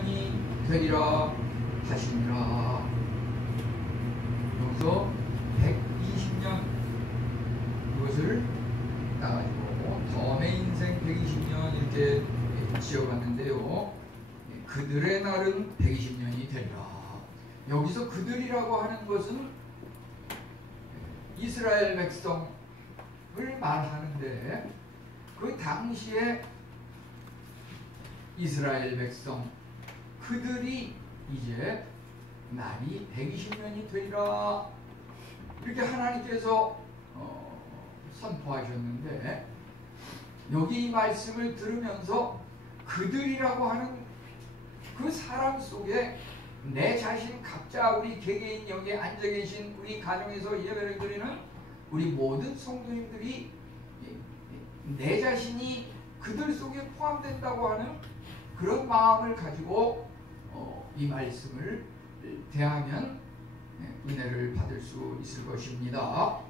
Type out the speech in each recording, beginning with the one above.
120년이 되리라 하시니라. 여기서 120년 그것을 따가지고 덤의 인생 120년 이렇게 지어봤는데요. 그들의 날은 120년이 되리라. 여기서 그들이라고 하는 것은 이스라엘 백성을 말하는데, 그 당시에 이스라엘 백성 그들이 이제 날이 120년이 되리라 이렇게 하나님께서 선포하셨는데, 여기 이 말씀을 들으면서 그들이라고 하는 그 사람 속에 내 자신 각자 우리 개개인 여기에 앉아 계신 우리 가정에서 예배를 드리는 우리 모든 성도님들이 내 자신이 그들 속에 포함된다고 하는 그런 마음을 가지고 이 말씀을 대하면 은혜를 받을 수 있을 것입니다.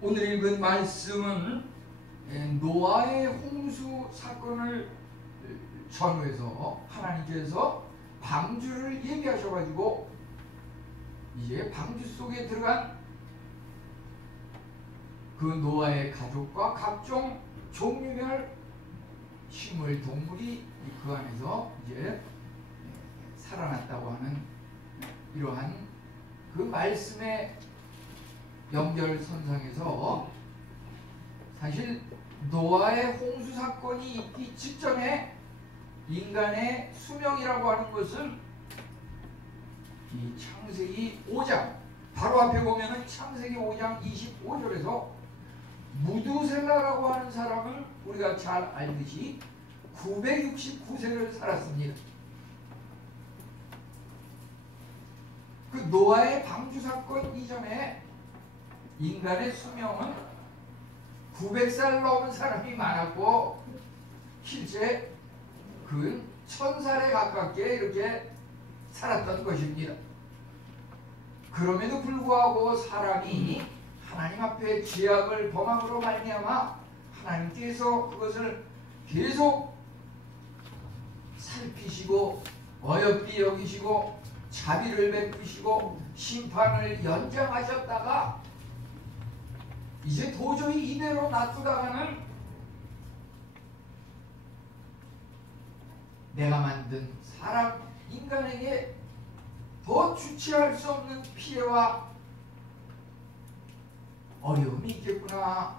오늘 읽은 말씀은 노아의 홍수 사건을 전후해서 하나님께서 방주를 예비하셔가지고 이제 방주 속에 들어간 그 노아의 가족과 각종 종류별 식물, 동물이 그 안에서 이제 살아났다고 하는 이러한 그 말씀의 연결선상에서 사실 노아의 홍수 사건이 있기 직전에 인간의 수명이라고 하는 것은 이 창세기 5장 바로 앞에 보면은 창세기 5장 25절에서 무두셀라라고 하는 사람은 우리가 잘 알듯이 969세를 살았습니다. 그 노아의 방주 사건 이전에 인간의 수명은 900살 넘은 사람이 많았고 실제 그 1000살에 가깝게 이렇게 살았던 것입니다. 그럼에도 불구하고 사람이 하나님 앞에 죄악을 범함으로 말미암아 하나님께서 그것을 계속 살피시고 어여삐 여기시고 자비를 베푸시고 심판을 연장하셨다가 이제 도저히 이대로 놔두다가는 내가 만든 사람 인간에게 더 주체할 수 없는 피해와 어려움이 있겠구나.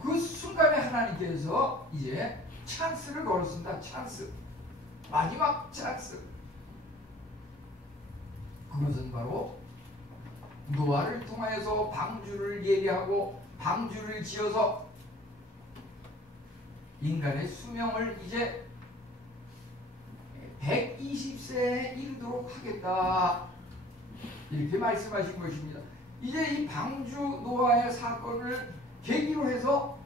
그 순간에 하나님께서 이제 찬스를 걸었습니다. 찬스, 마지막 찬스. 그것은 바로 노아를 통하여서 방주를 예비하고 방주를 지어서 인간의 수명을 이제 120세에 이르도록 하겠다 이렇게 말씀하신 것입니다. 이제 이 방주 노아의 사건을 계기로 해서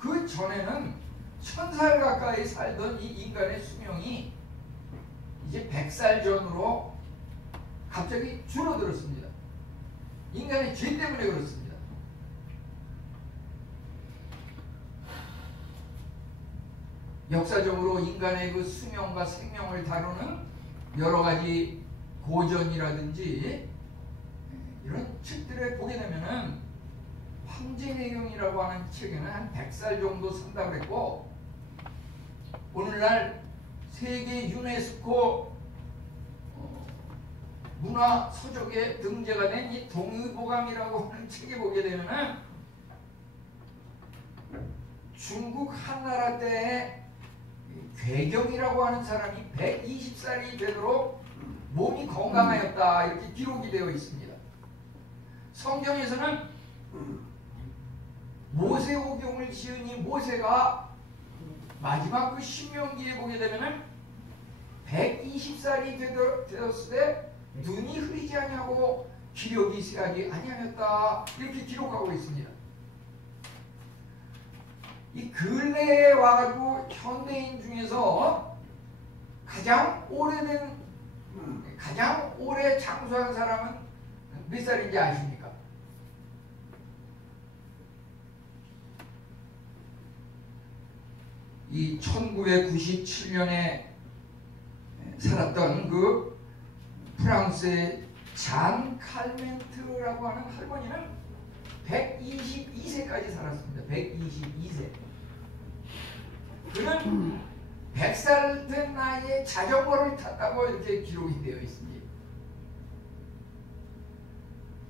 그 전에는 1000살 가까이 살던 이 인간의 수명이 이제 100살 전으로 갑자기 줄어들었습니다. 인간의 죄 때문에 그렇습니다. 역사적으로 인간의 그 수명과 생명을 다루는 여러 가지 고전이라든지 이런 책들을 보게 되면은 황제내경이라고 하는 책에는 한 100살 정도 산다고 그랬고, 오늘날 세계 유네스코 문화 서적에 등재가 된 이 동의보감이라고 하는 책에 보게 되면은 중국 한나라 때의 괴경이라고 하는 사람이 120살이 되도록 몸이 건강하였다 이렇게 기록이 되어 있습니다. 성경에서는 모세오경을 지은 이 모세가 마지막 그 신명기에 보게 되면은 120살이 되었을 때 눈이 흐리지 아니하고 기력이 쇠하지 아니하였다 이렇게 기록하고 있습니다. 이 근래에 와가지고 현대인 중에서 가장 오래 장수한 사람은 몇 살인지 아십니까? 이 1997년에 살았던 그 프랑스의 잔 칼멘트라고 하는 할머니는 122세까지 살았습니다. 122세. 그는 100살 된 나이에 자전거를 탔다고 이렇게 기록이 되어 있습니다.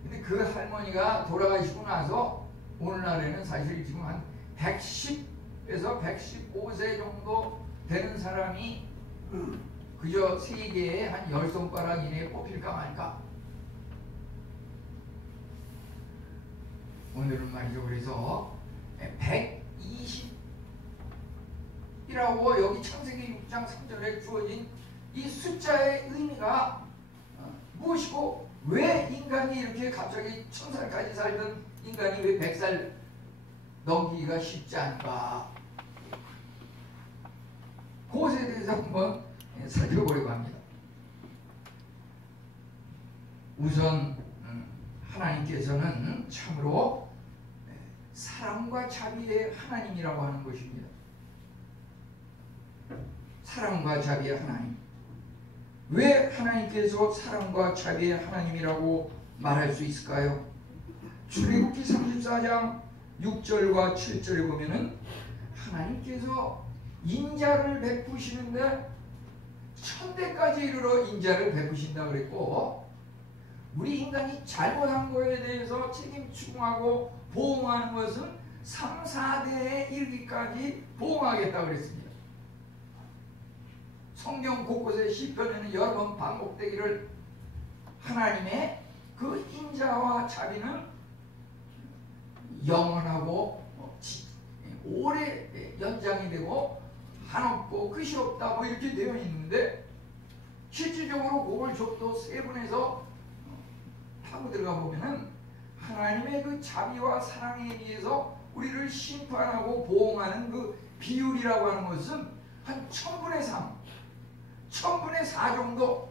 근데 그 할머니가 돌아가시고 나서 오늘날에는 사실 지금 한 110에서 115세 정도 되는 사람이 그저 세계에 한 10손가락 이내에 꼽힐까 말까. 오늘은 말이죠. 그래서 120이라고 여기 창세기 6장 3절에 주어진 이 숫자의 의미가 무엇이고, 왜 인간이 이렇게 갑자기 1000살까지 살던 인간이 왜 100살 넘기기가 쉽지 않은가, 그것에 대해서 한번 살펴보려고 합니다. 우선 하나님께서는 참으로 사랑과 자비의 하나님이라고 하는 것입니다. 사랑과 자비의 하나님. 왜 하나님께서 사랑과 자비의 하나님이라고 말할 수 있을까요? 출애굽기 34장 6절과 7절에 보면은 하나님께서 인자를 베푸시는데 1000대까지 이르러 인자를 베푸신다 그랬고, 우리 인간이 잘못한 거에 대해서 책임 추궁하고 보응하는 것은 3, 4대에 이르기까지 보응하겠다 그랬습니다. 성경 곳곳에 시편에는 여러 번 반복되기를 하나님의 그 인자와 자비는 영원하고 오래 연장이 되고 한없고 끝이 없다 뭐 이렇게 되어 있는데, 실질적으로 그걸 좀 더 세분해서 하고 들어가 보면은 하나님의 그 자비와 사랑에 비해서 우리를 심판하고 보응하는 그 비율이라고 하는 것은 한 1000분의 3, 1000분의 4 정도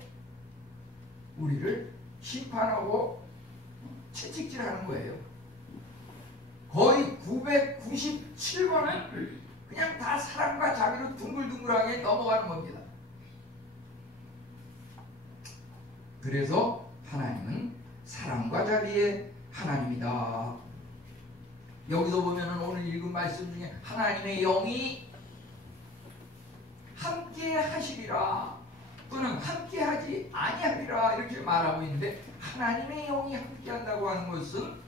우리를 심판하고 채찍질하는 거예요. 거의 997번은 그냥 다 사랑과 자비로 둥글둥글하게 넘어가는 겁니다. 그래서 하나님은 사랑과 자비의 하나님이다. 여기서 보면은 오늘 읽은 말씀 중에 하나님의 영이 함께 하시리라 또는 함께 하지 아니하리라 이렇게 말하고 있는데, 하나님의 영이 함께 한다고 하는 것은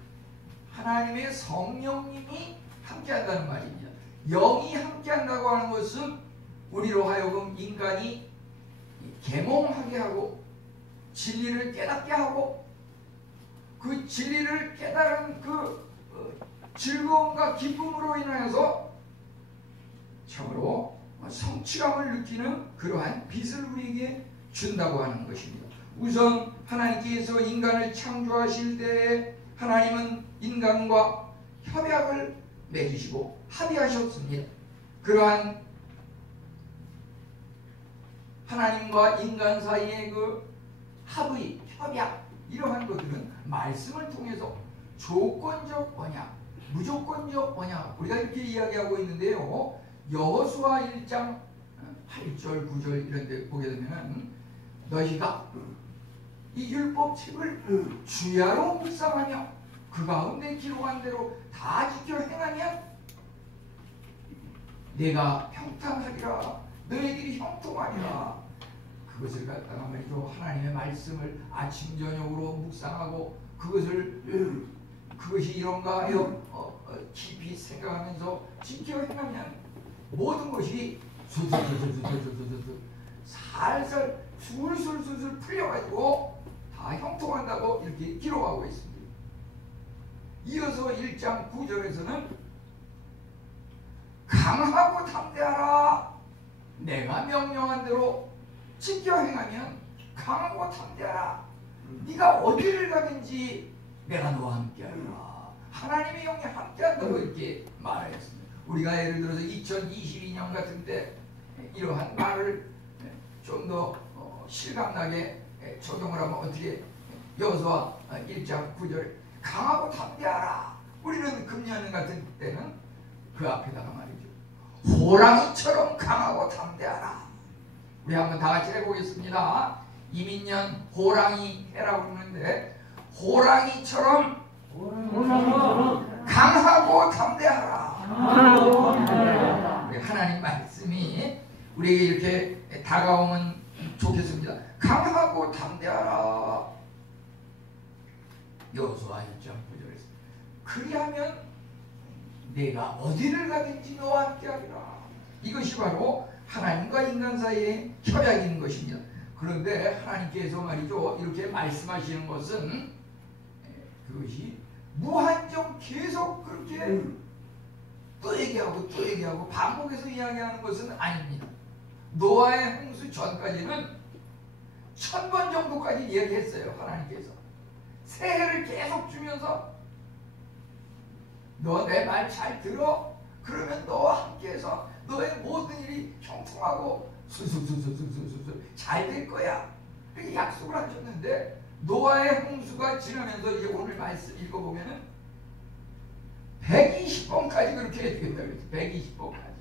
하나님의 성령님이 함께 한다는 말입니다. 영이 함께 한다고 하는 것은 우리로 하여금 인간이 계몽하게 하고 진리를 깨닫게 하고, 그 진리를 깨달은 그 즐거움과 기쁨으로 인하여서 참으로 성취감을 느끼는 그러한 빛을 우리에게 준다고 하는 것입니다. 우선 하나님께서 인간을 창조하실 때에 하나님은 인간과 협약을 맺으시고 합의하셨습니다. 그러한 하나님과 인간 사이의 그 합의, 협약, 이러한 것들은 말씀을 통해서 조건적 언약, 무조건적 언약, 우리가 이렇게 이야기하고 있는데요. 여호수아 1장 8절, 9절 이런 데 보게 되면 너희가 이 율법책을 주야로 묵상하며 그 가운데 기록한 대로 다 지켜 행하면 내가 평탄하리라, 너희들이 형통하리라. 그것을 갖다가 말이죠, 하나님의 말씀을 아침 저녁으로 묵상하고 그것이 이런가 하여 깊이 생각하면서 지켜 행하면 모든 것이 살살 술술술술 풀려가지고 다 형통한다고 이렇게 기록하고 있습니다. 이어서 1장 9절에서는 강하고 담대하라, 내가 명령한 대로 지켜 행하면 강하고 담대하라, 네가 어디를 가든지 내가 너와 함께하리라. 하나님의 영이 함께한다고 이렇게 말하였습니다. 우리가 예를 들어서 2022년 같은 때 이러한 말을 좀 더 실감나게 적용을 하면 어떻게, 여호수아 1장 9절 강하고 담대하라. 우리는 금년 같은 때는 그 앞에다가 말이죠, 호랑이처럼 강하고 담대하라. 우리 한번 다 같이 해보겠습니다. 이민년 호랑이 해라고 그러는데 호랑이처럼 강하고 담대하라. 우리 하나님 말씀이 우리에게 이렇게 다가오면 좋겠습니다. 강하고 담대하라. 여호수아 1장 9절에서 그리하면 내가 어디를 가든지 너와 함께하리라. 이것이 바로 하나님과 인간 사이의 협약인 것입니다. 그런데 하나님께서 말이죠, 이렇게 말씀하시는 것은 그것이 무한정 계속 그렇게 또 얘기하고 또 얘기하고 반복해서 이야기하는 것은 아닙니다. 노아의 홍수 전까지는 1000번 정도까지 이야기했어요. 하나님께서 새해를 계속 주면서 너 내 말 잘 들어? 그러면 너와 함께해서 너의 모든 일이 형통하고 술술술술술술술 잘 될 거야. 이렇게 약속을 하셨는데 노아의 홍수가 지나면서 이제 오늘 말씀 읽어보면은 120번까지 그렇게 해주겠다 그랬죠. 120번까지.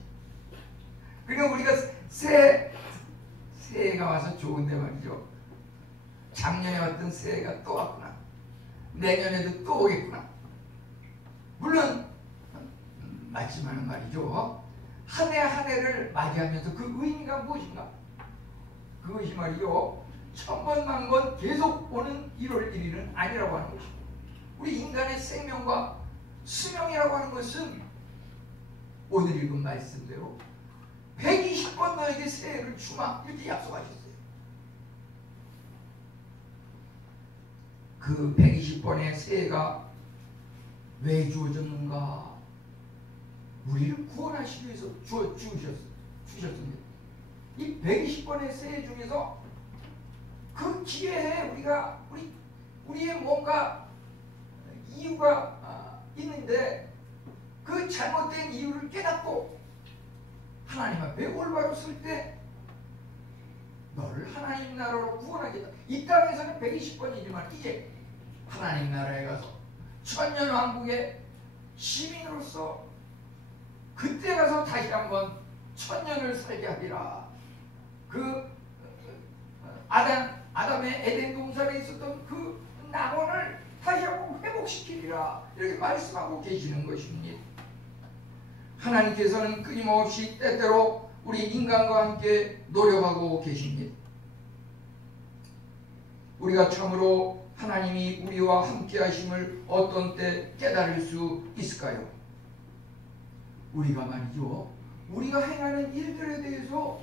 그러니까 우리가 새해가 와서 좋은데 말이죠. 작년에 왔던 새해가 또 왔구나. 내년에도 또 오겠구나. 물론 맞지만 말이죠. 한 해 한 해를 맞이하면서 그 의미가 무엇인가? 그것이 말이죠. 1000번 만번 계속 오는 1월 1일은 아니라고 하는 것입니다. 우리 인간의 생명과 수명이라고 하는 것은 오늘 읽은 말씀대로 120번 너에게 새해를 주마 이렇게 약속하셨어요. 그 120번의 새해가 왜 주어졌는가? 우리를 구원하시기 위해서 주셨습니다. 이 120번의 새해 중에서 그 기회에 우리의 뭔가 이유가 있는데 그 잘못된 이유를 깨닫고 하나님 앞에 올바로 쓸 때 너를 하나님 나라로 구원하겠다. 이 땅에서는 120번이지만 이제 하나님 나라에 가서 천년왕국의 시민으로서 그때 가서 다시 한번 1000년을 살게 하리라. 그 아담의 에덴 동산에 있었던 그 낙원을 다시 한번 회복시키리라. 이렇게 말씀하고 계시는 것입니다. 하나님께서는 끊임없이 때때로 우리 인간과 함께 노력하고 계십니다. 우리가 참으로 하나님이 우리와 함께 하심을 어떤 때 깨달을 수 있을까요? 우리가 말이죠. 우리가 행하는 일들에 대해서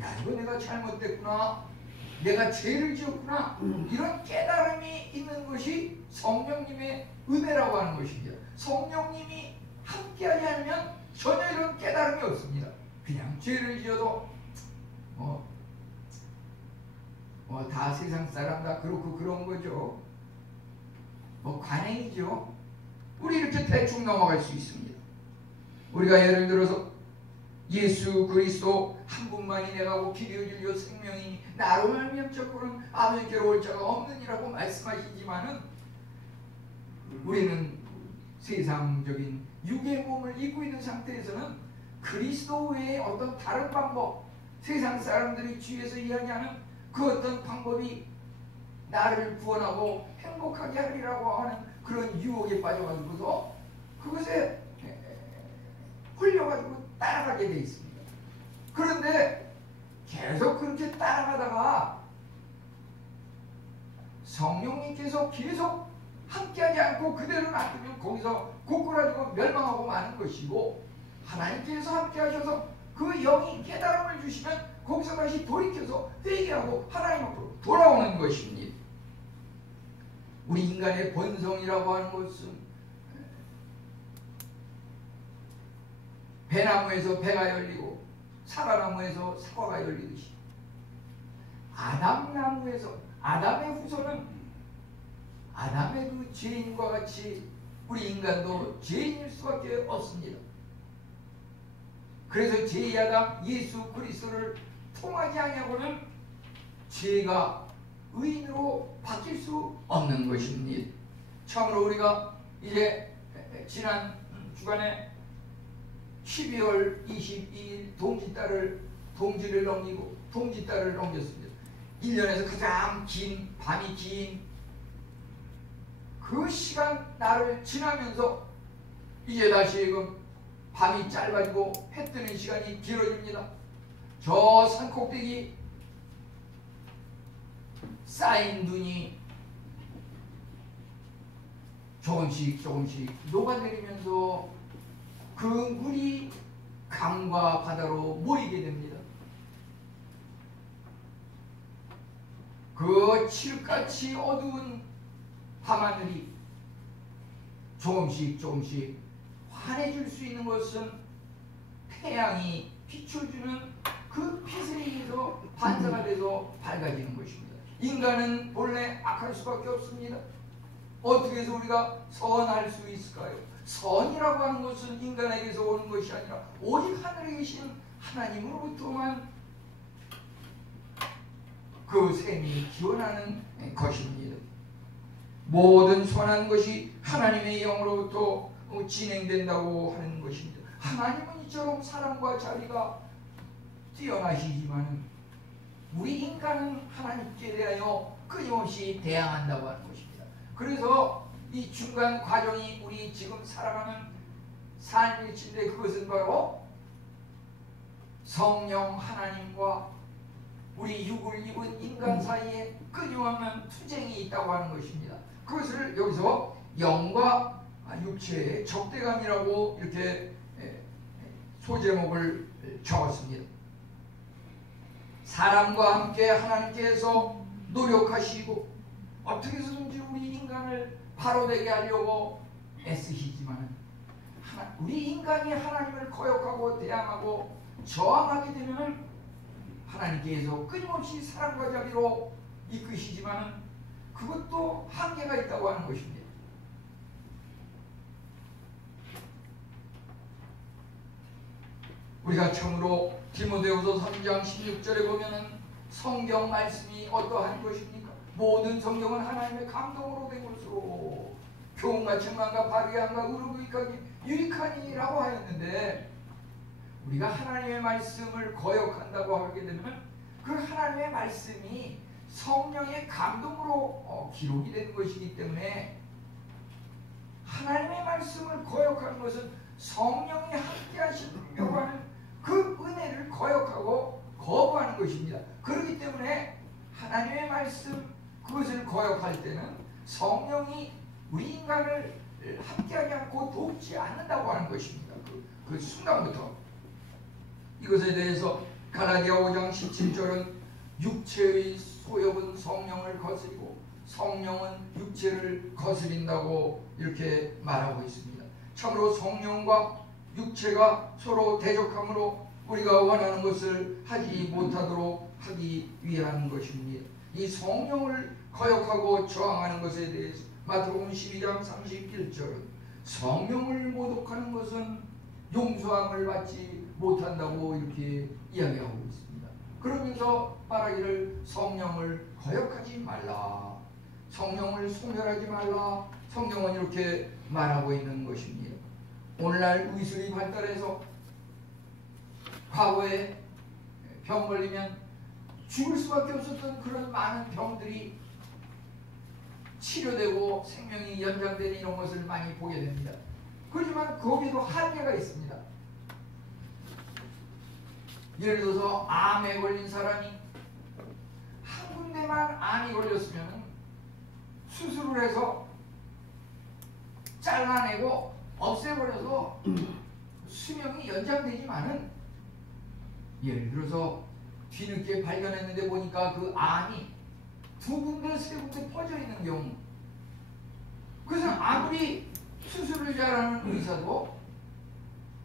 야, 이거 내가 잘못됐구나. 내가 죄를 지었구나. 이런 깨달음이 있는 것이 성령님의 은혜라고 하는 것입니다. 성령님이 함께하지 않으면 전혀 이런 깨달음이 없습니다. 그냥 죄를 지어도 다 세상 사람 다 그렇고 그런 거죠. 관행이죠. 우리 이렇게 대충 넘어갈 수 있습니다. 우리가 예를 들어서 예수 그리스도 한 분만이 내가고 길이요 진리요 생명이니 나로 말미암자고는 아버지께로 올 자가 없느니라고 말씀하시지만은 우리는 세상적인 육의 몸을 입고 있는 상태에서는 그리스도 외에 어떤 다른 방법, 세상 사람들이 주위에서 이야기하는 그 어떤 방법이 나를 구원하고 행복하게 하리라고 하는 그런 유혹에 빠져가지고서 그것에 홀려가지고 따라가게 돼 있습니다. 그런데 계속 그렇게 따라가다가 성령님께서 계속 함께하지 않고 그대로 놔두면 거기서 고꾸라지고 멸망하고 마는 것이고, 하나님께서 함께하셔서 그 영이 깨달음을 주시면 거기서 다시 돌이켜서 회개하고 하나님 앞으로 돌아오는 것입니다. 우리 인간의 본성이라고 하는 것은 배나무에서 배가 열리고 사과나무에서 사과가 열리듯이 아담나무에서 아담의 후손은 아담의 그 죄인과 같이 우리 인간도 죄인일 수밖에 없습니다. 그래서 제2아담 예수 그리스도를 통하지 아니하고는 죄가 의인으로 바뀔 수 없는 것입니다. 참으로 우리가 이제 지난 주간에 12월 22일 동지를 넘기고 동지달을 넘겼습니다. 1년에서 가장 긴 밤이 긴 그 시간 날을 지나면서 이제 다시 밤이 짧아지고 해 뜨는 시간이 길어집니다. 저 산꼭대기 쌓인 눈이 조금씩 녹아내리면서 그 물이 강과 바다로 모이게 됩니다. 그 칠흑같이 어두운 밤하늘이 조금씩 환해질 수 있는 것은 태양이 비춰주는 그 빛에 의해서 반사가 돼서 밝아지는 것입니다. 인간은 본래 악할 수밖에 없습니다. 어떻게 해서 우리가 선할 수 있을까요? 선이라고 하는 것은 인간에게서 오는 것이 아니라 오직 하늘에 계신 하나님으로부터만 그 셈이 기원하는 것입니다. 모든 선한 것이 하나님의 영으로부터 진행된다고 하는 것입니다. 하나님은 이처럼 사랑과 자비가 뛰어나시지만 우리 인간은 하나님께 대하여 끊임없이 대항한다고 하는 것입니다. 그래서 이 중간 과정이 우리 지금 살아가는 삶일진데 그것은 바로 성령 하나님과 우리 육을 입은 인간 사이에 끊임없는 투쟁이 있다고 하는 것입니다. 그것을 여기서 영과 육체의 적대감이라고 이렇게 소제목을 적었습니다. 사람과 함께 하나님께서 노력하시고 어떻게 해서든지 우리 인간을 바로되게 하려고 애쓰시지만 우리 인간이 하나님을 거역하고 대항하고 저항하게 되면 하나님께서 끊임없이 사랑과 자비로 이끄시지만 그것도 한계가 있다고 하는 것입니다. 우리가 처음으로 디모데후서 3장 16절에 보면은 성경 말씀이 어떠한 것입니까? 모든 성경은 하나님의 감동으로 된 것으로 교훈과 책망과 발의함과 의로기까지 유익하니라고 하였는데 우리가 하나님의 말씀을 거역한다고 하게 되면 그 하나님의 말씀이 성령의 감동으로 기록이 된 것이기 때문에 하나님의 말씀을 거역하는 것은 성령이 함께 하시려고 하는 그 은혜를 거역하고 거부하는 것입니다. 그렇기 때문에 하나님의 말씀 그것을 거역할 때는 성령이 우리 인간을 함께하지 않고 돕지 않는다고 하는 것입니다. 그 순간부터 이것에 대해서 갈라디아 5장 17절은 육체의 소욕은 성령을 거스리고 성령은 육체를 거스린다고 이렇게 말하고 있습니다. 참으로 성령과 육체가 서로 대적함으로 우리가 원하는 것을 하지 못하도록 하기 위한 것입니다. 이 성령을 거역하고 저항하는 것에 대해서 마태복음 12장 31절은 성령을 모독하는 것은 용서함을 받지 못한다고 이렇게 이야기하고 있습니다. 그러면서 말하기를 성령을 거역하지 말라, 성령을 소멸하지 말라, 성경은 이렇게 말하고 있는 것입니다. 오늘날 의술이 발달해서 과거에 병 걸리면 죽을 수밖에 없었던 그런 많은 병들이 치료되고 생명이 연장되는 이런 것을 많이 보게 됩니다. 그렇지만 거기도 한계가 있습니다. 예를 들어서 암에 걸린 사람이 한 군데만 암이 걸렸으면 수술을 해서 잘라내고 없애버려서 수명이 연장되지만은 예를 들어서 뒤늦게 발견했는데 보니까 그 암이 2군데 3군데 퍼져 있는 경우, 그래서 아무리 수술을 잘하는 의사도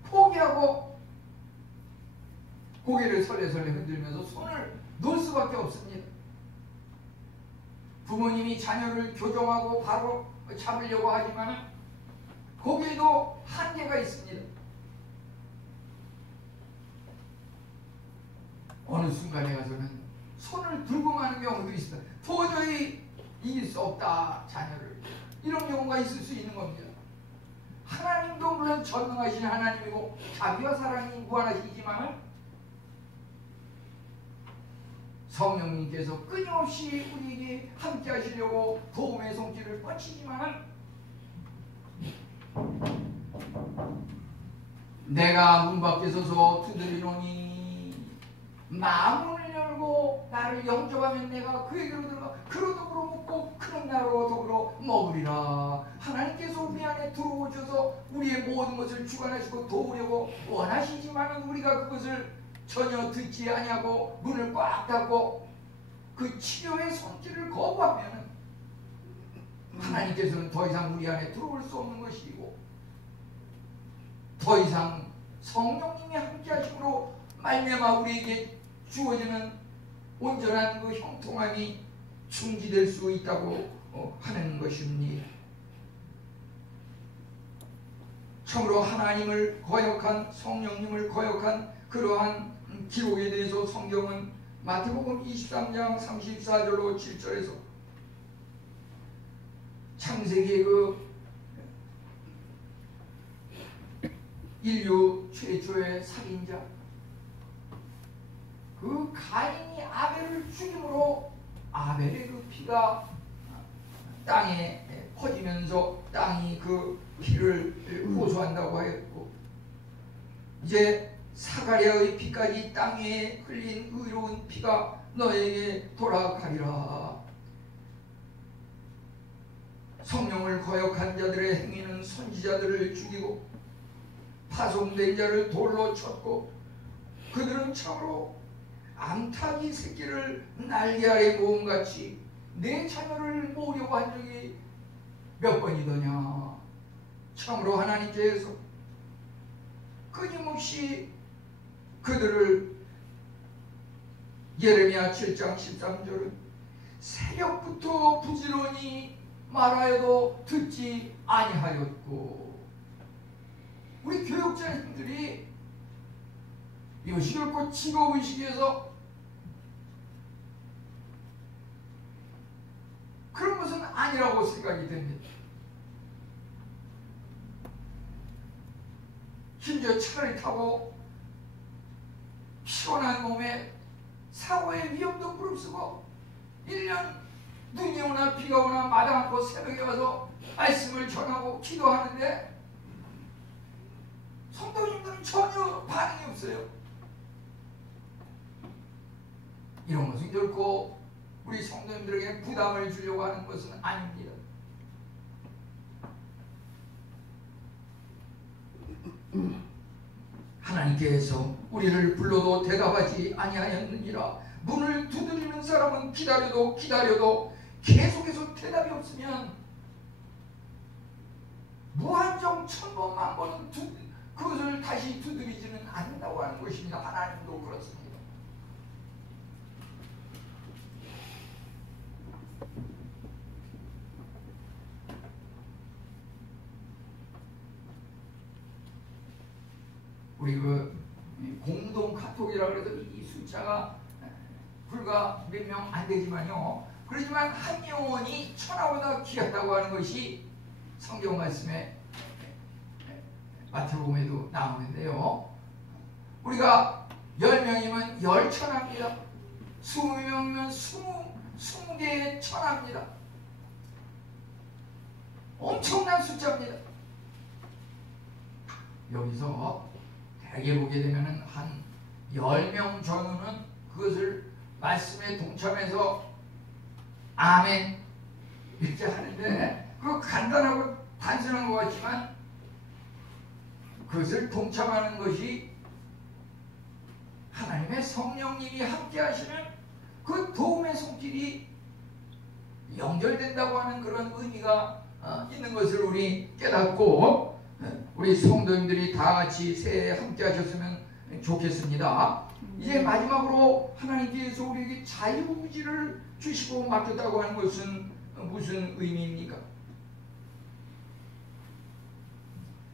포기하고 고개를 설레설레 흔들면서 손을 놓을 수밖에 없습니다. 부모님이 자녀를 교정하고 바로 잡으려고 하지만 거기에도 한계가 있습니다. 어느 순간에 가서는 손을 들고 가는 경우도 있습니다. 도저히 이길 수 없다, 자녀를. 이런 경우가 있을 수 있는 겁니다. 하나님도 물론 전능하신 하나님이고 자비와 사랑이 무한하시지만 성령님께서 끊임없이 우리에게 함께 하시려고 도움의 손길을 뻗치지만 내가 문 밖에 서서 두드리노니 마문을 열고 나를 영접하면 내가 그에게로 들어가 그로 더불어 먹고 그는 나로 더불어 먹으리라. 하나님께서 우리 안에 들어오셔서 우리의 모든 것을 주관하시고 도우려고 원하시지만 우리가 그것을 전혀 듣지 아니하고 문을 꽉 닫고 그 치료의 손길을 거부하면 하나님께서는 더 이상 우리 안에 들어올 수 없는 것이고 더 이상 성령님이 함께 하심으로 말미암아 우리에게 주어지는 온전한 그 형통함이 중지될 수 있다고 하는 것입니다. 참으로 하나님을 거역한 성령님을 거역한 그러한 기록에 대해서 성경은 마태복음 23장 34절로 7절에서 창세기의 그 인류 최초의 살인자 그 가인이 아벨을 죽임으로 아벨의 그 피가 땅에 퍼지면서 땅이 그 피를 호소한다고 하였고 이제 사가랴의 피까지 땅 위에 흘린 의로운 피가 너에게 돌아가리라. 성령을 거역한 자들의 행위는 선지자들을 죽이고 파송된 자를 돌로 쳤고 그들은 참으로 암탉이 새끼를 날개 아래 모음같이 내 자녀를 모으려고 한 적이 몇 번이더냐. 참으로 하나님께서 끊임없이 그들을 예레미야 7장 13절은 새벽부터 부지런히 말하여도 듣지 아니하였고 우리 교육자님들이 이것이 결코 직업의식에서 그런 것은 아니라고 생각이 됩니다. 심지어 차를 타고 피곤한 몸에 사고의 위험도 무릅쓰고 1년 눈이 오나 비가 오나 마당 않고 새벽에 와서 말씀을 전하고 기도하는데 성도님들은 전혀 반응이 없어요. 이런 것은 결코 우리 성도님들에게 부담을 주려고 하는 것은 아닙니다. 하나님께서 우리를 불러도 대답하지 아니하였느니라. 문을 두드리는 사람은 기다려도 기다려도 계속해서 대답이 없으면 무한정 천번 만번은 그것을 다시 두드리지는 않는다고 하는 것입니다. 하나님도 그렇습니다. 우리 그 공동 카톡이라 그래서 이 숫자가 불과 몇 명 안 되지만요. 그렇지만 한 영혼이 천하보다 귀하다고 하는 것이 성경 말씀에 마태복음에도 나오는데요. 우리가 10명이면 10천합니다. 20명이면 20개의 천합니다. 엄청난 숫자입니다. 여기서 대개 보게 되면 한 10명 전후는 그것을 말씀에 동참해서 아멘 이렇게 하는데 그거 간단하고 단순한 것 같지만 그것을 동참하는 것이 하나님의 성령님이 함께 하시는 그 도움의 손길이 연결된다고 하는 그런 의미가 있는 것을 우리 깨닫고 우리 성도님들이 다 같이 새해에 함께 하셨으면 좋겠습니다. 이제 마지막으로 하나님께서 우리에게 자유의지를 주시고 맡겼다고 하는 것은 무슨 의미입니까?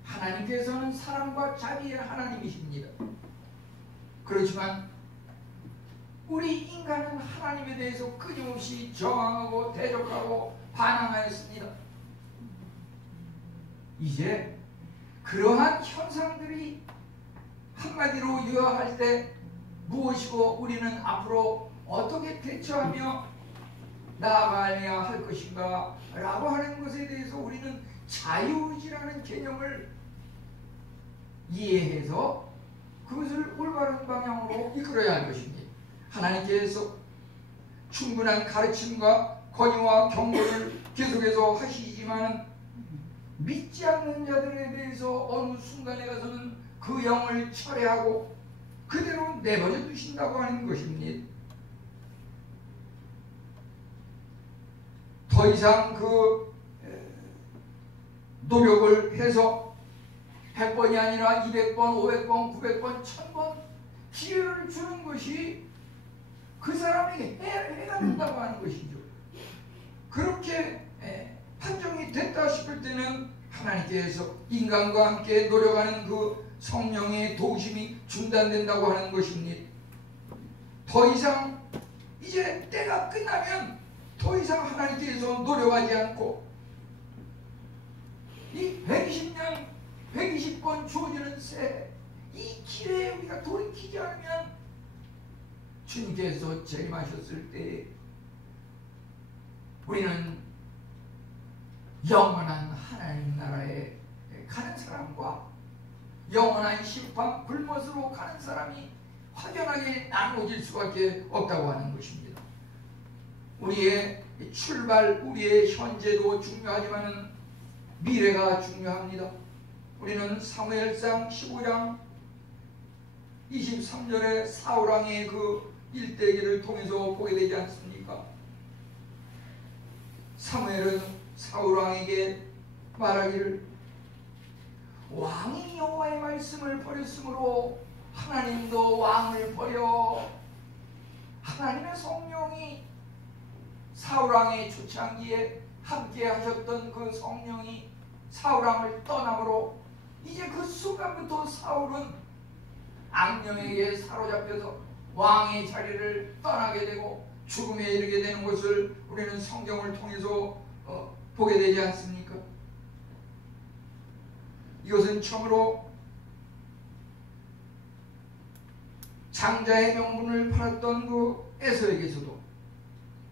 하나님께서는 사랑과 자비의 하나님이십니다. 그렇지만 우리 인간은 하나님에 대해서 끊임없이 저항하고 대적하고 반항하였습니다. 이제 그러한 현상들이 한마디로 요약할 때 무엇이고 우리는 앞으로 어떻게 대처하며 나아가야 할 것인가 라고 하는 것에 대해서 우리는 자유의지라는 개념을 이해해서 그것을 올바른 방향으로 이끌어야 할 것입니다. 하나님께서 충분한 가르침과 권유와 경고를 계속해서 하시지만 믿지 않는 자들에 대해서 어느 순간에 가서는 그 영을 철회하고 그대로 내버려 두신다고 하는 것입니다. 더 이상 그 노력을 해서 100번이 아니라 200번, 500번, 900번, 1000번 기회를 주는 것이 그 사람에게 해가 된다고 하는 것이죠. 그렇게 판정이 됐다 싶을 때는 하나님께서 인간과 함께 노력하는 그 성령의 도우심이 중단된다고 하는 것입니다. 더 이상 이제 때가 끝나면 더 이상 하나님께서 노력하지 않고 이 120년 120번 주어지는 새 이 기회에 우리가 돌이키지 않으면 주님께서 재림하셨을 때 우리는 영원한 하나님 나라에 가는 사람과 영원한 심판 불못으로 가는 사람이 확연하게 나누어질 수밖에 없다고 하는 것입니다. 우리의 출발, 우리의 현재도 중요하지만 미래가 중요합니다. 우리는 사무엘상 15장 23절에 사울왕의 그 일대기를 통해서 보게 되지 않습니까? 사무엘은 사울왕에게 말하기를 왕이 여호와의 말씀을 버렸으므로 하나님도 왕을 버려. 하나님의 성령이 사울왕의 초창기에 함께 하셨던 그 성령이 사울왕을 떠남으로 이제 그 순간부터 사울은 악령에게 사로잡혀서 왕의 자리를 떠나게 되고 죽음에 이르게 되는 것을 우리는 성경을 통해서 보게 되지 않습니까? 이것은 처음으로 장자의 명분을 팔았던 그 에서에게서도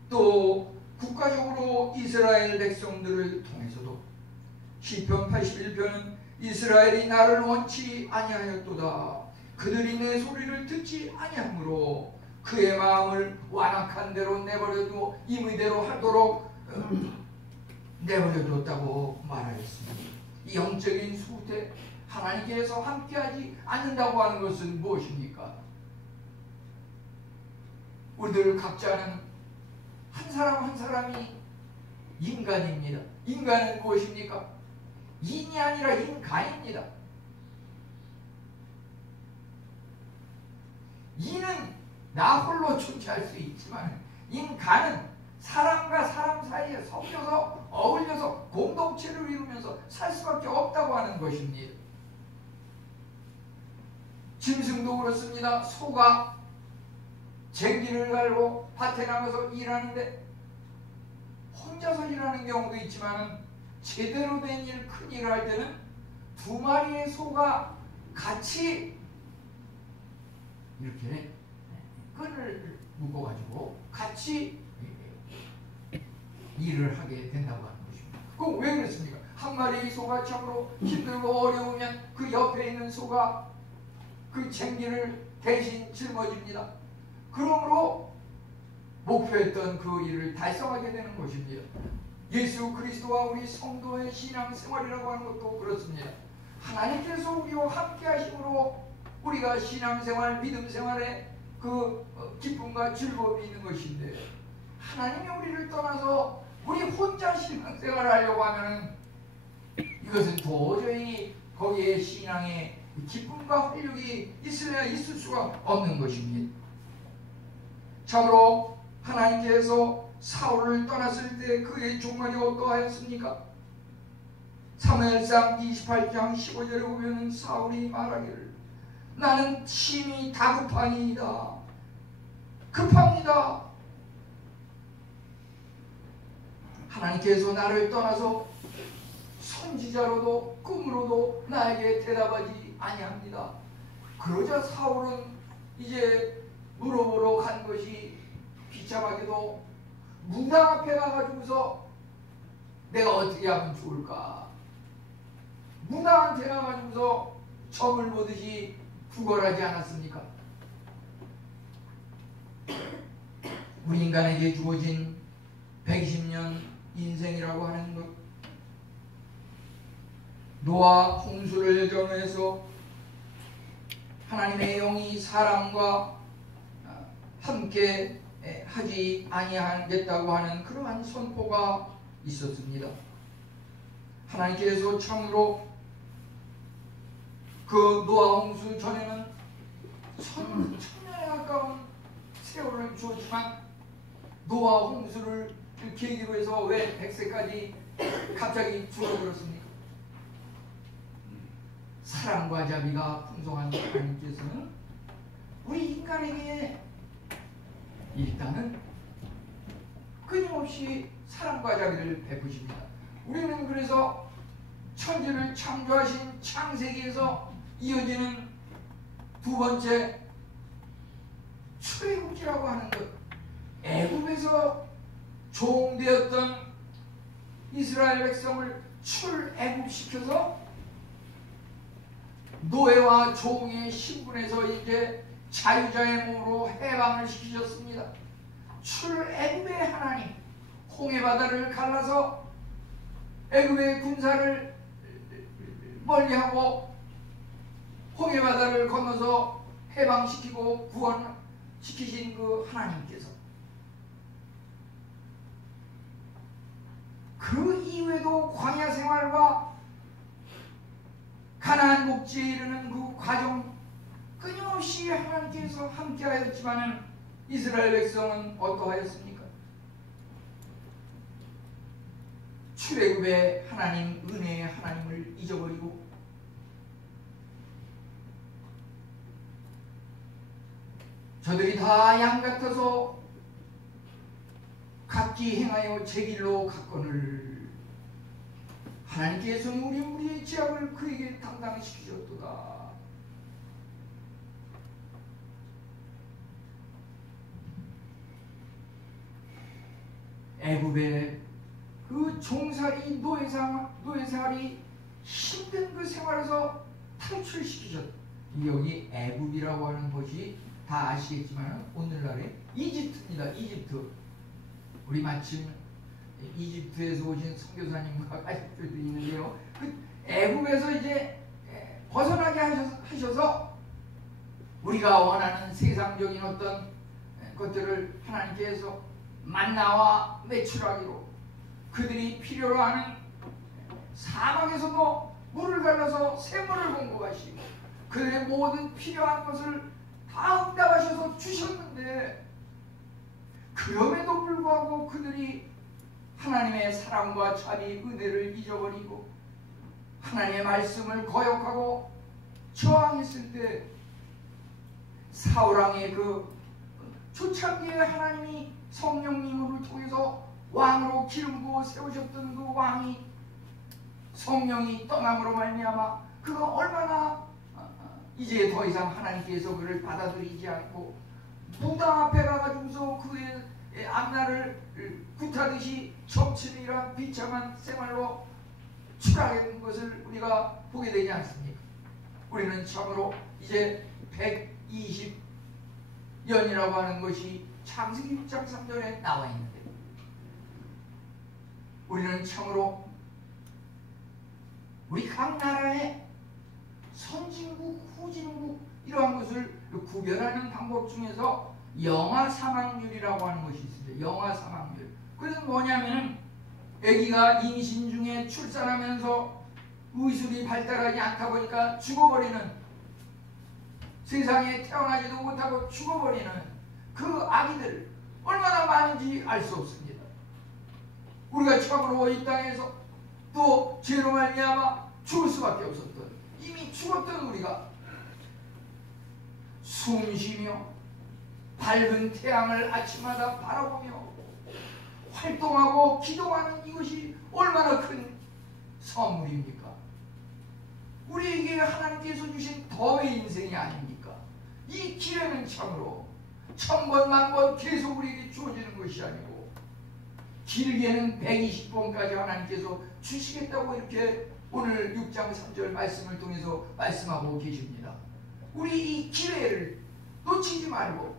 또 국가적으로 이스라엘 백성들을 통해서도 시편 81편은 이스라엘이 나를 원치 아니하였도다. 그들이 내 소리를 듣지 아니하므로 그의 마음을 완악한 대로 내버려두고 임의대로 하도록 내버려뒀다고 말하였습니다. 이 영적인 수태, 하나님께서 함께하지 않는다고 하는 것은 무엇입니까? 우리들 각자는 한 사람 한 사람이 인간입니다. 인간은 무엇입니까? 인이 아니라 인간입니다. 인은 나 홀로 존재할 수 있지만 인간은 사람과 사람 사이에 섞여서 어울려서 공동체를 이루면서 살 수밖에 없다고 하는 것입니다. 짐승도 그렇습니다. 소가 쟁기를 갈고 밭에 나가서 일하는데 혼자서 일하는 경우도 있지만 제대로 된 일, 큰 일을 할 때는 두 마리의 소가 같이 이렇게 끈을 묶어가지고 같이 일을 하게 된다고 하는 것입니다. 그럼 왜 그렇습니까? 한 마리의 소가 참으로 힘들고 어려우면 그 옆에 있는 소가 그 쟁기를 대신 짊어집니다. 그러므로 목표했던 그 일을 달성하게 되는 것입니다. 예수 그리스도와 우리 성도의 신앙생활이라고 하는 것도 그렇습니다. 하나님께서 우리와 함께 하심으로 우리가 신앙생활, 믿음생활에 그 기쁨과 즐거움이 있는 것인데 하나님이 우리를 떠나서 우리 혼자 신앙생활을 하려고 하면 이것은 도저히 거기에 신앙의 기쁨과 활력이 있어야 있을 수가 없는 것입니다. 참으로 하나님께서 사울을 떠났을 때 그의 종말이 어떠하였습니까? 사무엘상 28장 15절에 보면 사울이 말하기를 나는 심히 다급하니이다. 급합니다. 하나님께서 나를 떠나서 선지자로도 꿈으로도 나에게 대답하지 아니합니다. 그러자 사울은 이제 물어보러 간 것이 비참하게도 무당 앞에 가가지고서 내가 어떻게 하면 좋을까? 무당한테 가가지고서 점을 보듯이 구걸하지 않았습니까? 우리 인간에게 주어진 120년 인생이라고 하는 것, 노아 홍수를 전후해서 하나님의 영이 사람과 함께 하지 아니하겠다고 하는 그러한 선포가 있었습니다. 하나님께서 참으로 그 노아 홍수 전에는 천년에 가까운 세월을 주었지만 노아 홍수를 계기로 해서 왜 100세까지 갑자기 줄어들었습니까? 사랑과 자비가 풍성한 하나님께서는 우리 인간에게 일단은 끊임없이 사랑과 자비를 베푸십니다. 우리는 그래서 천지를 창조하신 창세기에서 이어지는 두 번째 출애굽기라고 하는 것, 애굽에서 종되었던 이스라엘 백성을 출애굽시켜서 노예와 종의 신분에서 이제 자유자의 몸으로 해방을 시키셨습니다. 출애굽의 하나님, 홍해바다를 갈라서 애굽의 군사를 멀리하고 홍해바다를 건너서 해방시키고 구원시키신 그 하나님께서 그 이후에도 광야 생활과 가나안 목지에 이르는 그 과정 끊임없이 하나님께서 함께하였지만 이스라엘 백성은 어떠하였습니까? 출애굽의 하나님, 은혜의 하나님을 잊어버리고 저들이 다 양 같아서 각기 행하여 제 길로 갔거늘 하나님께서는 우리의 죄악을 그에게 담당시키셨도다. 애굽의 그 종살이 노예살이 힘든 그 생활에서 탈출시키셨다. 여기 애굽이라고 하는 것이 다 아시겠지만 오늘날의 이집트입니다. 이집트. 우리 마침 이집트에서 오신 선교사님과 가족들도 있는데요. 그 애굽에서 이제 벗어나게 하셔서 우리가 원하는 세상적인 어떤 것들을 하나님께서 만나와 매출하기로 그들이 필요로 하는 사막에서도 물을 갈라서 샘물을 공급하시고 그들의 모든 필요한 것을 다 응답하셔서 주셨는데 그럼에도 불구하고 그들이 하나님의 사랑과 자비, 은혜를 잊어버리고 하나님의 말씀을 거역하고 저항했을 때 사울왕의 그 초창기에 하나님이 성령님을 통해서 왕으로 기름 부어 세우셨던 그 왕이 성령이 떠남으로 말미암아 그가 얼마나 이제 더 이상 하나님께서 그를 받아들이지 않고 무당 앞에 가가지고서 그의 앞날을 굿하듯이 점치이란 비참한 생활로 추락하게 된 것을 우리가 보게 되지 않습니까? 우리는 참으로 이제 120년이라고 하는 것이 창세기 6장 3절에 나와 있는데 우리는 참으로 우리 각 나라의 선진국, 후진국 이러한 것을 구별하는 방법 중에서 영아 사망률이라고 하는 것이 있습니다. 영아 사망률. 그것은 뭐냐면은 아기가 임신 중에 출산하면서 의술이 발달하지 않다 보니까 죽어버리는, 세상에 태어나지도 못하고 죽어버리는 그 아기들 얼마나 많은지 알 수 없습니다. 우리가 참으로 이 땅에서 또 죄로 말미암아 죽을 수밖에 없었던, 이미 죽었던 우리가 숨쉬며 밝은 태양을 아침마다 바라보며 활동하고 기도하는 이것이 얼마나 큰 선물입니까? 우리에게 하나님께서 주신 덤의 인생이 아닙니까? 이 기회는 참으로 천번 만번 계속 우리에게 주어지는 것이 아니고 길게는 120번까지 하나님께서 주시겠다고 이렇게 오늘 6장 3절 말씀을 통해서 말씀하고 계십니다. 우리 이 기회를 놓치지 말고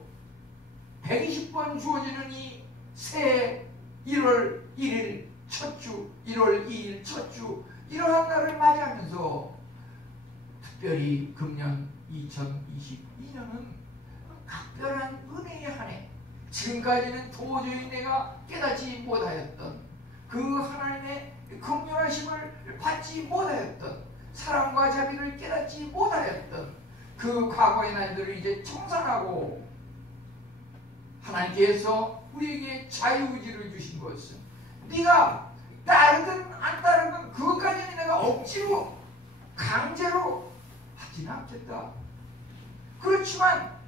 120번 주어지는 이 새해 1월 1일 첫 주, 1월 2일 첫 주, 이러한 날을 맞이하면서 특별히 금년 2022년은 각별한 은혜의 한 해, 지금까지는 도저히 내가 깨닫지 못하였던 그 하나님의 긍휼하심을 받지 못하였던 사랑과 자비를 깨닫지 못하였던 그 과거의 날들을 이제 청산하고 하나님께서 우리에게 자유의지를 주신 것은 네가 따르든 안 따르든 그것까지는 내가 억지로 강제로 하지는 않겠다. 그렇지만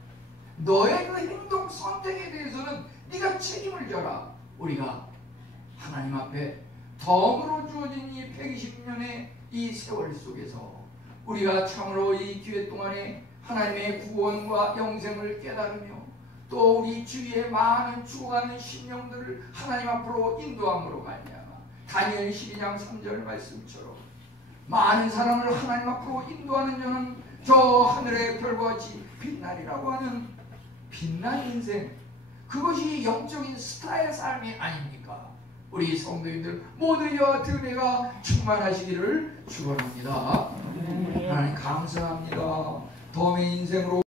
너의 그 행동 선택에 대해서는 네가 책임을 져라. 우리가 하나님 앞에 덤으로 주어진 이 120년의 이 세월 속에서 우리가 참으로 이 기회 동안에 하나님의 구원과 영생을 깨달으며 또 우리 주위에 많은 죽어가는 심령들을 하나님 앞으로 인도함으로 말미암아 다니엘 12장 3절 말씀처럼 많은 사람을 하나님 앞으로 인도하는 자는 저 하늘의 별과 같이 빛나리라고 하는 빛난 인생, 그것이 영적인 스타의 삶이 아닙니까? 우리 성도님들 모두여 은혜가 충만하시기를 축원합니다. 하나님 감사합니다. 덤의 인생으로